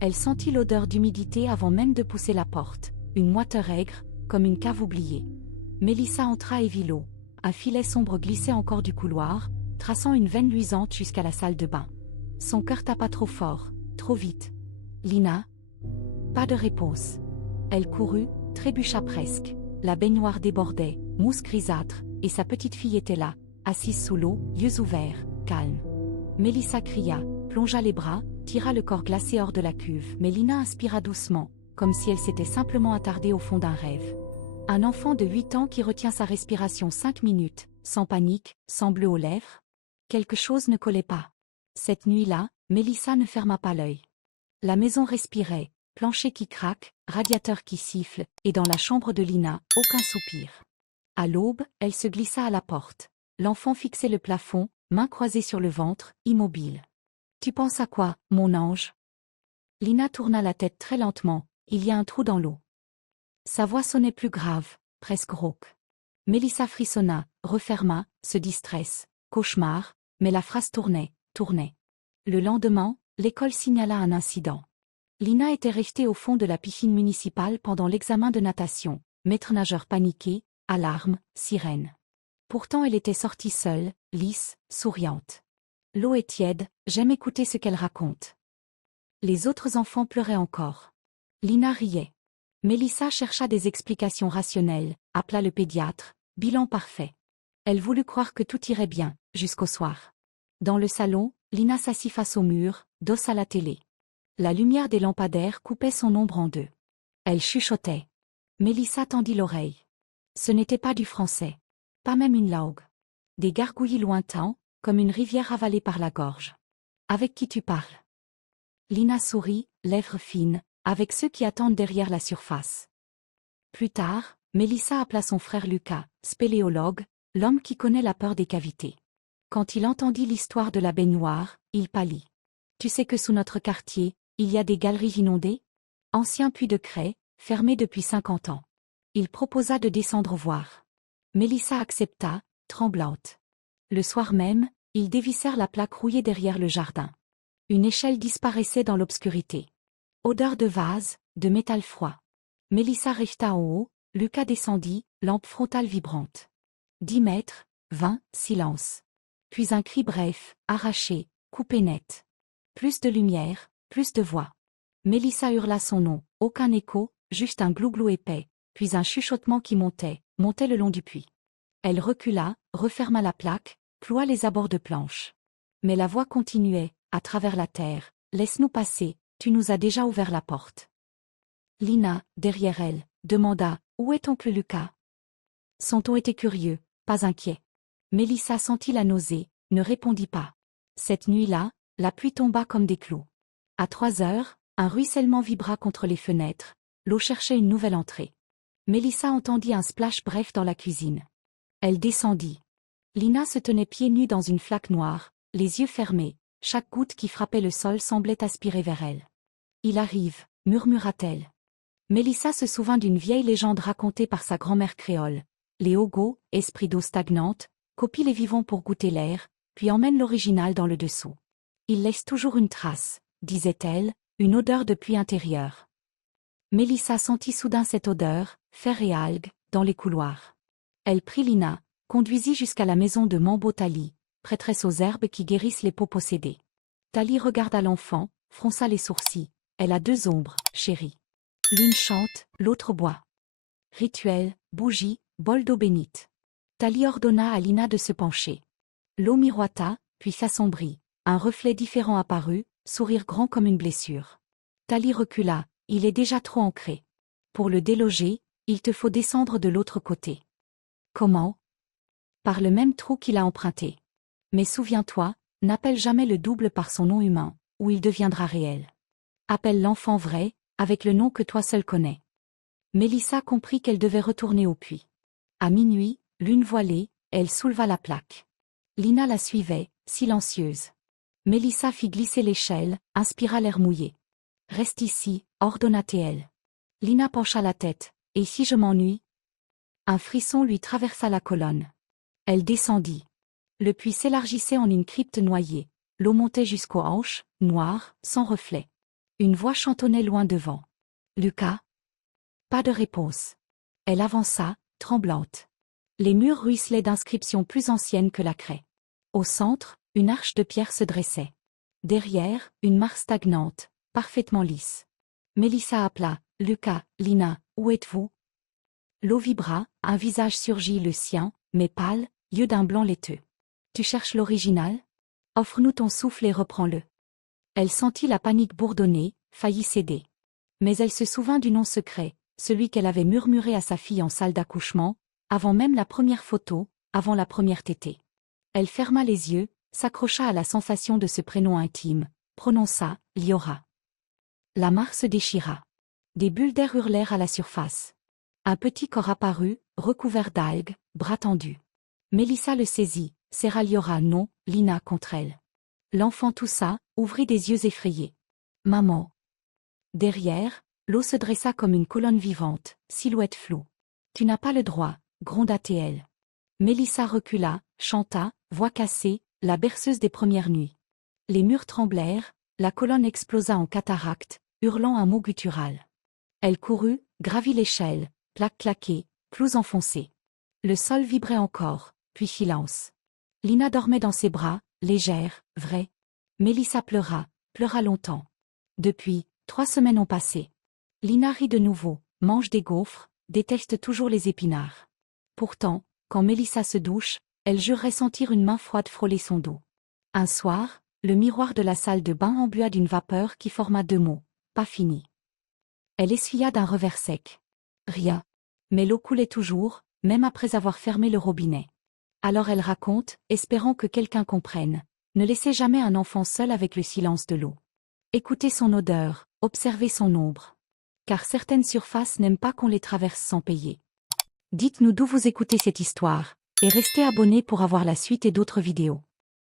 Elle sentit l'odeur d'humidité avant même de pousser la porte, une moiteur aigre, comme une cave oubliée. Mélissa entra et vit l'eau. Un filet sombre glissait encore du couloir, traçant une veine luisante jusqu'à la salle de bain. Son cœur tapa trop fort, trop vite. Lina? Pas de réponse. Elle courut, trébucha presque. La baignoire débordait, mousse grisâtre, et sa petite fille était là, assise sous l'eau, yeux ouverts, calme. Mélissa cria, plongea les bras, tira le corps glacé hors de la cuve, mais Lina inspira doucement, comme si elle s'était simplement attardée au fond d'un rêve. Un enfant de 8 ans qui retient sa respiration 5 minutes, sans panique, sans bleu aux lèvres? Quelque chose ne collait pas. Cette nuit-là, Mélissa ne ferma pas l'œil. La maison respirait, plancher qui craque, radiateur qui siffle, et dans la chambre de Lina, aucun soupir. À l'aube, elle se glissa à la porte. L'enfant fixait le plafond, mains croisées sur le ventre, immobile. « Tu penses à quoi, mon ange ?» Lina tourna la tête très lentement. « Il y a un trou dans l'eau. » Sa voix sonnait plus grave, presque rauque. Mélissa frissonna, referma, se distresse. Cauchemar, mais la phrase tournait, tournait. Le lendemain, l'école signala un incident. Lina était restée au fond de la piscine municipale pendant l'examen de natation. Maître nageur paniqué, alarme, sirène. Pourtant elle était sortie seule, lisse, souriante. L'eau est tiède, j'aime écouter ce qu'elle raconte. Les autres enfants pleuraient encore. Lina riait. Mélissa chercha des explications rationnelles, appela le pédiatre, bilan parfait. Elle voulut croire que tout irait bien, jusqu'au soir. Dans le salon, Lina s'assit face au mur, dos à la télé. La lumière des lampadaires coupait son ombre en deux. Elle chuchotait. Mélissa tendit l'oreille. Ce n'était pas du français. Pas même une langue. Des gargouillis lointains, comme une rivière avalée par la gorge. Avec qui tu parles? Lina sourit, lèvres fines, avec ceux qui attendent derrière la surface. Plus tard, Mélissa appela son frère Lucas, spéléologue, l'homme qui connaît la peur des cavités. Quand il entendit l'histoire de la baignoire, il pâlit. Tu sais que sous notre quartier, il y a des galeries inondées? Ancien puits de craie, fermé depuis 50 ans. Il proposa de descendre voir. Mélissa accepta, tremblante. Le soir même, ils dévissèrent la plaque rouillée derrière le jardin. Une échelle disparaissait dans l'obscurité. Odeur de vase, de métal froid. Mélissa resta en haut, Lucas descendit, lampe frontale vibrante. 10 mètres, 20, silence. Puis un cri bref, arraché, coupé net. Plus de lumière, plus de voix. Mélissa hurla son nom, aucun écho, juste un glouglou épais, puis un chuchotement qui montait, montait le long du puits. Elle recula, referma la plaque, ploua les abords de planche. Mais la voix continuait, à travers la terre. Laisse-nous passer, tu nous as déjà ouvert la porte. Lina, derrière elle, demanda, où est oncle Lucas? Son ton était curieux, pas inquiet. Mélissa sentit la nausée, ne répondit pas. Cette nuit-là, la pluie tomba comme des clous. À 3 heures, un ruissellement vibra contre les fenêtres, l'eau cherchait une nouvelle entrée. Mélissa entendit un splash bref dans la cuisine. Elle descendit. Lina se tenait pieds nus dans une flaque noire, les yeux fermés, chaque goutte qui frappait le sol semblait aspirer vers elle. Il arrive, murmura-t-elle. Mélissa se souvint d'une vieille légende racontée par sa grand-mère créole. Les Ogos, esprits d'eau stagnante, copient les vivants pour goûter l'air, puis emmènent l'original dans le dessous. Il laisse toujours une trace, disait-elle, une odeur de pluie intérieure. Mélissa sentit soudain cette odeur, fer et algues, dans les couloirs. Elle prit Lina, conduisit jusqu'à la maison de Mambo Tali, prêtresse aux herbes qui guérissent les peaux possédées. Tali regarda l'enfant, fronça les sourcils. Elle a 2 ombres, chérie. L'une chante, l'autre boit. Rituel, bougie, bol d'eau bénite. Tali ordonna à Lina de se pencher. L'eau miroita, puis s'assombrit. Un reflet différent apparut, sourire grand comme une blessure. Tali recula, il est déjà trop ancré. Pour le déloger, il te faut descendre de l'autre côté. Comment? Par le même trou qu'il a emprunté. Mais souviens-toi, n'appelle jamais le double par son nom humain, ou il deviendra réel. Appelle l'enfant vrai, avec le nom que toi seul connais. Mélissa comprit qu'elle devait retourner au puits. À minuit, lune voilée, elle souleva la plaque. Lina la suivait, silencieuse. Mélissa fit glisser l'échelle, inspira l'air mouillé. Reste ici, ordonna-t-elle. Lina pencha la tête. Et si je m'ennuie? Un frisson lui traversa la colonne. Elle descendit. Le puits s'élargissait en une crypte noyée. L'eau montait jusqu'aux hanches, noire, sans reflet. Une voix chantonnait loin devant. Lucas? Pas de réponse. Elle avança, tremblante. Les murs ruisselaient d'inscriptions plus anciennes que la craie. Au centre, une arche de pierre se dressait. Derrière, une mare stagnante, parfaitement lisse. Mélissa appela. Lucas, Lina, où êtes-vous? L'eau vibra, un visage surgit, le sien, mais pâle, yeux d'un blanc laiteux. Tu cherches l'original? Offre-nous ton souffle et reprends-le. Elle sentit la panique bourdonner, faillit céder. Mais elle se souvint du nom secret, celui qu'elle avait murmuré à sa fille en salle d'accouchement, avant même la première photo, avant la première tétée. Elle ferma les yeux, s'accrocha à la sensation de ce prénom intime, prononça « Liora ». La mare se déchira. Des bulles d'air hurlèrent à la surface. Un petit corps apparut, recouvert d'algues, bras tendus. Mélissa le saisit, serra Liora, non, Lina contre elle. L'enfant toussa, ouvrit des yeux effrayés. Maman. Derrière, l'eau se dressa comme une colonne vivante, silhouette floue. Tu n'as pas le droit, gronda T.L. Mélissa recula, chanta, voix cassée, la berceuse des premières nuits. Les murs tremblèrent, la colonne explosa en cataracte, hurlant un mot guttural. Elle courut, gravit l'échelle, plaques claquées, clous enfoncés. Le sol vibrait encore, puis silence. Lina dormait dans ses bras, légère, vraie. Mélissa pleura longtemps. Depuis, 3 semaines ont passé. Lina rit de nouveau, mange des gaufres, déteste toujours les épinards. Pourtant, quand Mélissa se douche, elle jurerait sentir une main froide frôler son dos. Un soir, le miroir de la salle de bain embua d'une vapeur qui forma 2 mots. Pas fini. Elle essuya d'un revers sec. Rien. Mais l'eau coulait toujours, même après avoir fermé le robinet. Alors elle raconte, espérant que quelqu'un comprenne. Ne laissez jamais un enfant seul avec le silence de l'eau. Écoutez son odeur, observez son ombre. Car certaines surfaces n'aiment pas qu'on les traverse sans payer. Dites-nous d'où vous écoutez cette histoire, et restez abonnés pour avoir la suite et d'autres vidéos.